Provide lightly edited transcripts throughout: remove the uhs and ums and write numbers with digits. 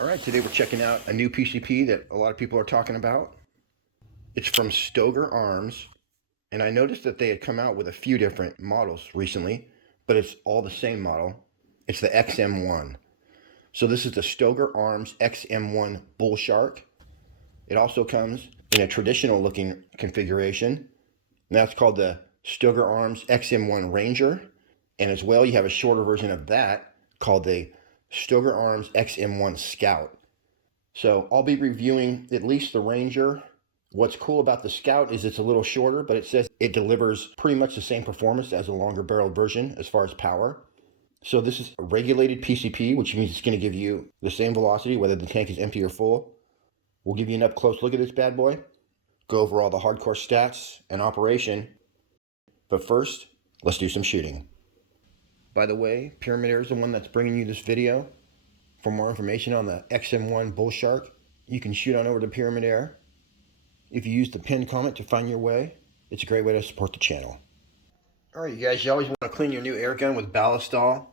All right, today we're checking out a new PCP that a lot of people are talking about. It's from Stoeger Arms, and I noticed that they had come out with a few different models recently, but it's all the same model. It's the XM1. So this is the Stoeger Arms XM1 BullShark. It also comes in a traditional looking configuration, and that's called the Stoeger Arms XM1 Ranger. And as well, you have a shorter version of that called the Stoeger Arms XM1 Scout. So I'll be reviewing at least the Ranger. What's cool about the Scout is it's a little shorter, but it says it delivers pretty much the same performance as a longer barreled version as far as power. So this is a regulated PCP, which means it's going to give you the same velocity whether the tank is empty or full. We'll give you an up close look at this bad boy, go over all the hardcore stats and operation. But first, let's do some shooting. By the way, Pyramid Air is the one that's bringing you this video. For more information on the XM1 BullShark, you can shoot on over to Pyramid Air. If you use the pinned comment to find your way, it's a great way to support the channel. Alright you guys, you always want to clean your new air gun with ballistol.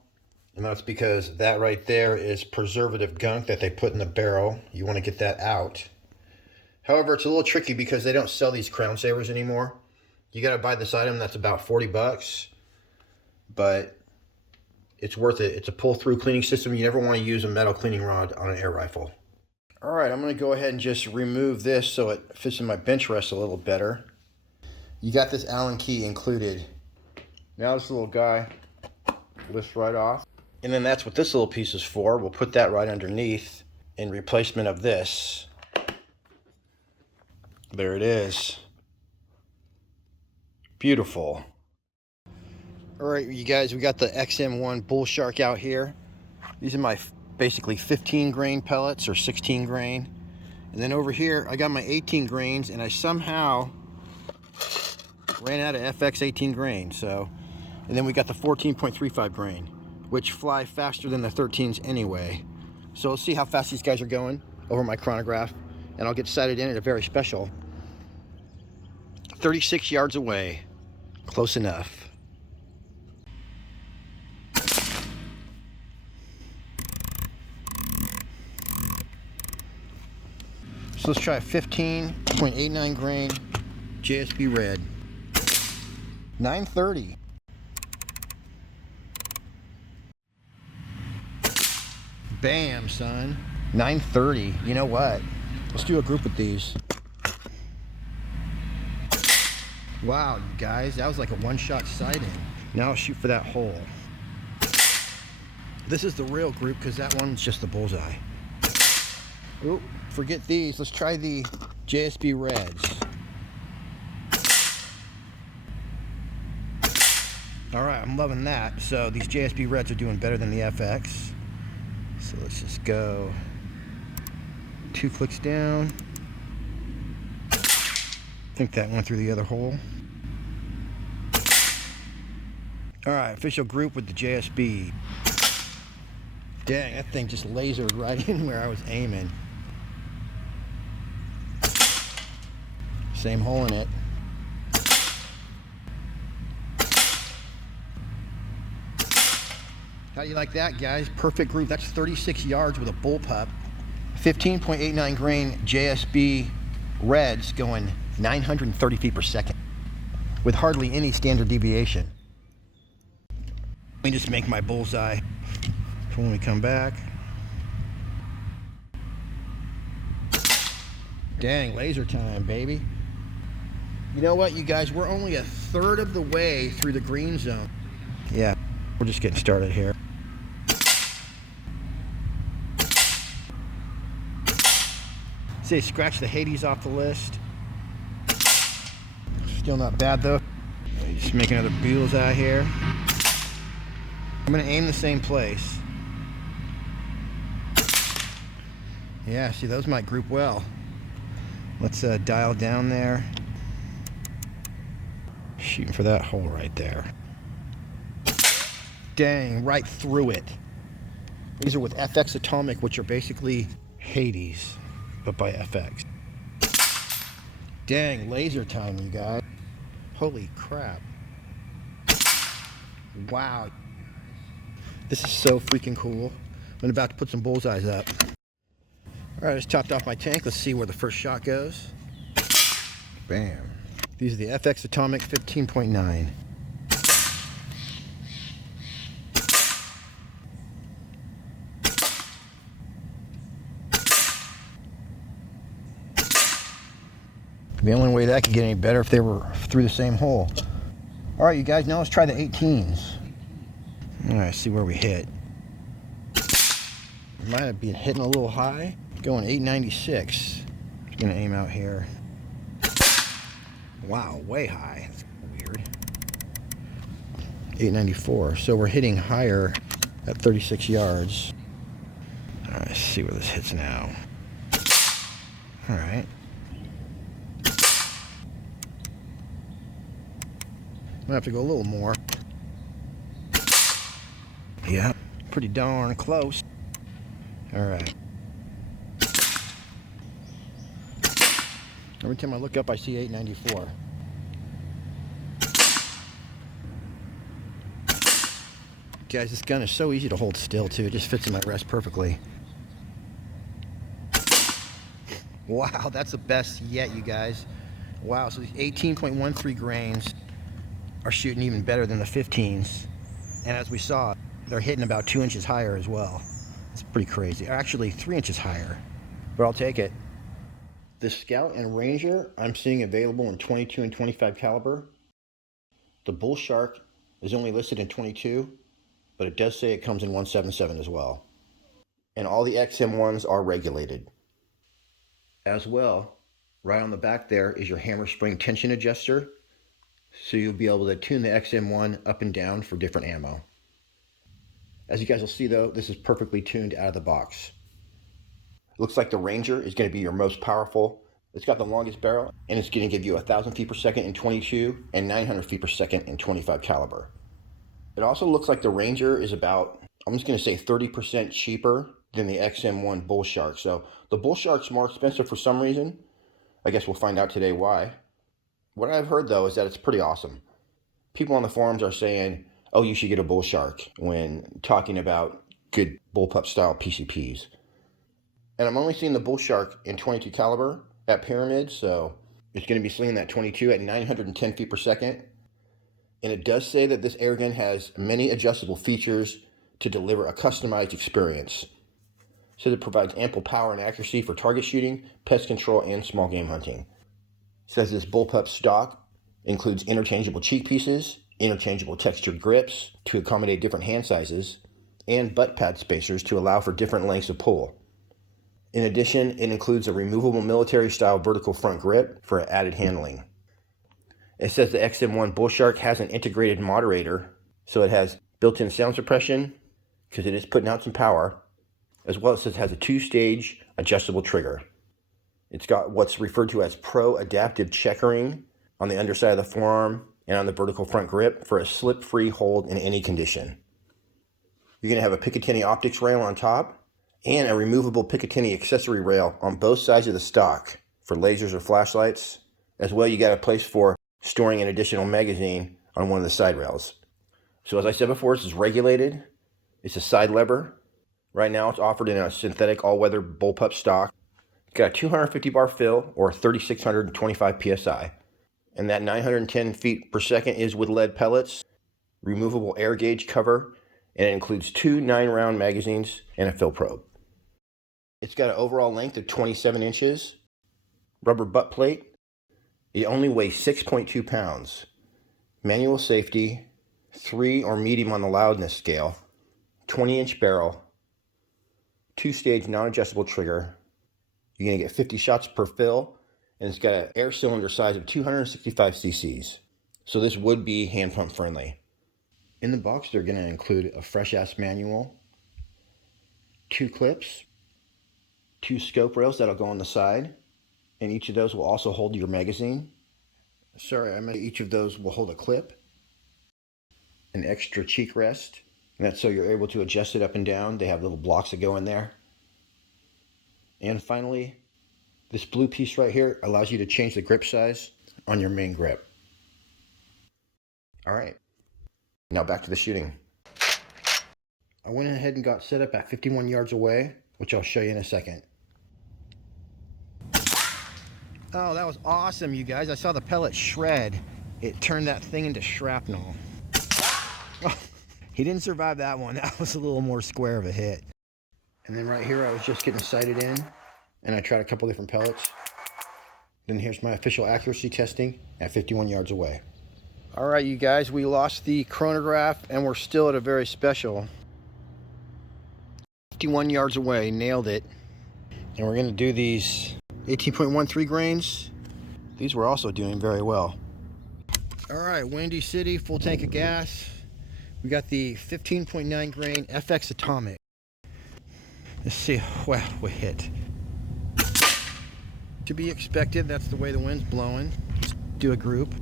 And that's because that right there is preservative gunk that they put in the barrel. You want to get that out. However, it's a little tricky because they don't sell these crown savers anymore. You got to buy this item that's about 40 bucks. But it's worth it. It's a pull-through cleaning system. You never want to use a metal cleaning rod on an air rifle. All right, I'm going to go ahead and just remove this so it fits in my bench rest a little better. You got this Allen key included. Now this little guy lifts right off. And then that's what this little piece is for. We'll put that right underneath in replacement of this. There it is. Beautiful. All right, you guys, we got the XM1 BullShark out here. These are my basically 15 grain pellets or 16 grain. And then over here, I got my 18 grains and I somehow ran out of FX 18 grain. So, and then we got the 14.35 grain, which fly faster than the 13s anyway. So let's see how fast these guys are going over my chronograph. And I'll get sighted in at a very special 36 yards away. Close enough. So let's try a 15.89 grain JSB red. 930. Bam, son. 930. You know what? Let's do a group with these. Wow, you guys, that was like a one-shot sighting. Now I'll shoot for that hole. This is the real group because that one's just the bullseye. Oop, forget these. Let's try the JSB reds. All right, I'm loving that. So these JSB reds are doing better than the FX. So let's just go 2 clicks down. I think that went through the other hole. All right, official group with the JSB. Dang, that thing just lasered right in where I was aiming. Same hole in it. How do you like that, guys? Perfect group. That's 36 yards with a Bullpup. 15.89 grain JSB reds going 930 feet per second with hardly any standard deviation. Let me just make my bullseye for when we come back. Dang, laser time, baby. You know what, you guys? We're only a third of the way through the green zone. Yeah, we're just getting started here. Say, scratch the Hades off the list. Still not bad though. Just make another bullseye here. I'm gonna aim the same place. Yeah, see, those might group well. Let's dial down there. Shooting for that hole right there. Dang, right through it. These are with FX Atomic, which are basically Hades, but by FX. Dang, laser time, you guys. Holy crap. Wow. This is so freaking cool. I'm about to put some bullseyes up. All right, I just topped off my tank. Let's see where the first shot goes. Bam. These are the FX Atomic 15.9. The only way that could get any better if they were through the same hole. All right, you guys, now let's try the 18s. All right, see where we hit. Might have been hitting a little high. Going 896. Just gonna aim out here. Wow, way high. That's weird. 894. So we're hitting higher at 36 yards. All right, let's see where this hits now. All right. I'm gonna have to go a little more. Yeah, pretty darn close. All right. Every time I look up, I see 894. Guys, this gun is so easy to hold still, too. It just fits in my rest perfectly. Wow, that's the best yet, you guys. Wow, so these 18.13 grains are shooting even better than the 15s. And as we saw, they're hitting about 2 inches higher as well. It's pretty crazy. Actually, 3 inches higher. But I'll take it. The Scout and Ranger I'm seeing available in 22 and 25 caliber. The BullShark is only listed in 22, but it does say it comes in 177 as well. And all the XM1s are regulated. As well, right on the back there is your hammer spring tension adjuster, so you'll be able to tune the XM1 up and down for different ammo. As you guys will see though, this is perfectly tuned out of the box. Looks like the Ranger is going to be your most powerful. It's got the longest barrel, and it's going to give you 1,000 feet per second in 22 and 900 feet per second in 25 caliber. It also looks like the Ranger is about, I'm just going to say 30% cheaper than the XM1 BullShark. So the BullShark's more expensive for some reason. I guess we'll find out today why. What I've heard though is that it's pretty awesome. People on the forums are saying, oh, you should get a BullShark when talking about good Bullpup style PCPs. And I'm only seeing the BullShark in 22 caliber at Pyramid, so it's going to be slinging that 22 at 910 feet per second. And it does say that this airgun has many adjustable features to deliver a customized experience. So it provides ample power and accuracy for target shooting, pest control, and small game hunting. It says this Bullpup stock includes interchangeable cheek pieces, interchangeable textured grips to accommodate different hand sizes, and butt pad spacers to allow for different lengths of pull. In addition, it includes a removable military-style vertical front grip for added handling. It says the XM1 BullShark has an integrated moderator, so it has built-in sound suppression, because it is putting out some power, as well as it has a 2-stage adjustable trigger. It's got what's referred to as Pro Adaptive Checkering on the underside of the forearm and on the vertical front grip for a slip-free hold in any condition. You're going to have a Picatinny optics rail on top, and a removable Picatinny accessory rail on both sides of the stock for lasers or flashlights. As well, you got a place for storing an additional magazine on one of the side rails. So as I said before, this is regulated. It's a side lever. Right now it's offered in a synthetic all-weather Bullpup stock. It's got a 250 bar fill or 3,625 PSI. And that 910 feet per second is with lead pellets, removable air gauge cover, and it includes 2 9-round magazines and a fill probe. It's got an overall length of 27 inches, rubber butt plate. It only weighs 6.2 pounds. Manual safety, 3 or medium on the loudness scale, 20-inch barrel, 2-stage non-adjustable trigger. You're going to get 50 shots per fill, and it's got an air cylinder size of 265 cc's. So this would be hand pump friendly. In the box, they're going to include a fresh-ass manual, 2 clips, 2 scope rails that'll go on the side, and each of those will also hold your magazine. Sorry, I meant each of those will hold a clip, an extra cheek rest, and that's so you're able to adjust it up and down. They have little blocks that go in there. And finally, this blue piece right here allows you to change the grip size on your main grip. All right, now back to the shooting. I went ahead and got set up at 51 yards away, which I'll show you in a second. Oh, that was awesome, you guys. I saw the pellet shred. It turned that thing into shrapnel. Oh, he didn't survive that one. That was a little more square of a hit. And then right here, I was just getting sighted in, and I tried a couple different pellets. Then here's my official accuracy testing at 51 yards away. All right, you guys, we lost the chronograph, and we're still at a very special 51 yards away. Nailed it. And we're going to do these 18.13 grains. These were also doing very well. All right, Windy City, full tank of gas. We got the 15.9 grain FX Atomic. Let's see, well, we hit. To be expected, that's the way the wind's blowing. Just do a group.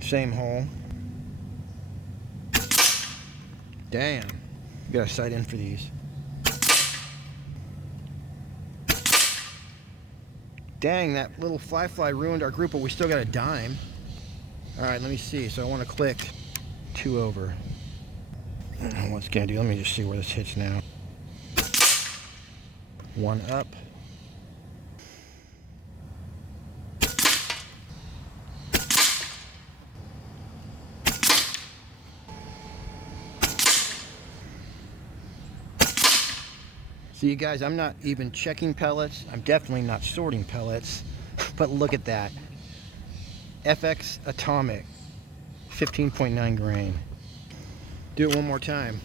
Same hole. Damn, you gotta sight in for these. Dang, that little fly ruined our group, but we still got a dime. All right, let me see. So I want to click 2 over. What's gonna do? Let me just see where this hits now. 1 up. See, you guys, I'm not even checking pellets. I'm definitely not sorting pellets. But look at that. FX Atomic, 15.9 grain. Do it one more time.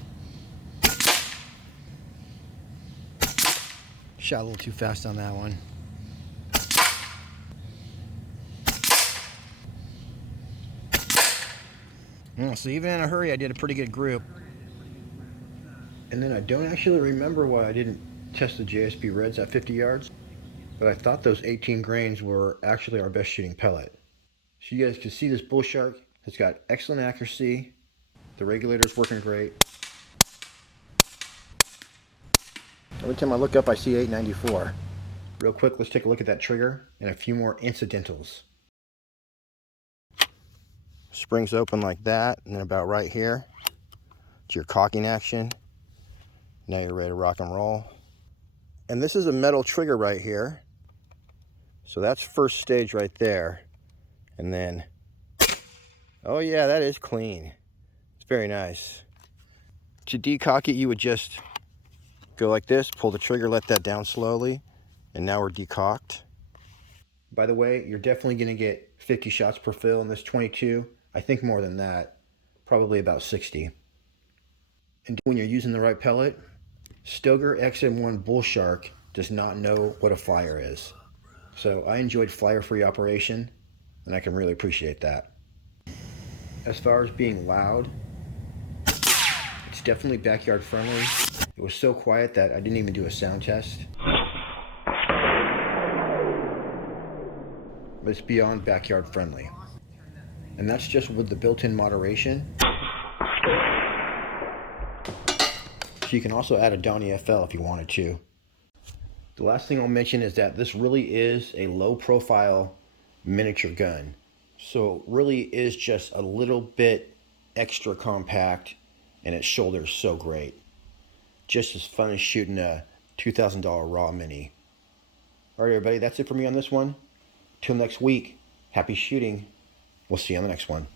Shot a little too fast on that one. So even in a hurry, I did a pretty good group. And then I don't actually remember why I didn't test the JSP Reds at 50 yards, but I thought those 18 grains were actually our best shooting pellet. So you guys can see this BullShark has got excellent accuracy. The regulator's working great. Every time I look up, I see 894. Real quick, let's take a look at that trigger and a few more incidentals. Springs open like that, and then about right here, it's your cocking action. Now you're ready to rock and roll. And this is a metal trigger right here. So that's first stage right there. And then, oh yeah, that is clean. It's very nice. To decock it, you would just go like this, pull the trigger, let that down slowly, and now we're decocked. By the way, you're definitely gonna get 50 shots per fill in this 22. I think more than that, probably about 60. And when you're using the right pellet, Stoeger XM1 BullShark does not know what a flyer is. So I enjoyed flyer-free operation, and I can really appreciate that. As far as being loud, it's definitely backyard friendly. It was so quiet that I didn't even do a sound test. But it's beyond backyard friendly. And that's just with the built-in moderation. So you can also add a Donnie FL if you wanted to. The last thing I'll mention is that this really is a low profile miniature gun. So it really is just a little bit extra compact, and its shoulder's so great. Just as fun as shooting a $2,000 raw mini. All right, everybody, that's it for me on this one. Till next week, happy shooting. We'll see you on the next one.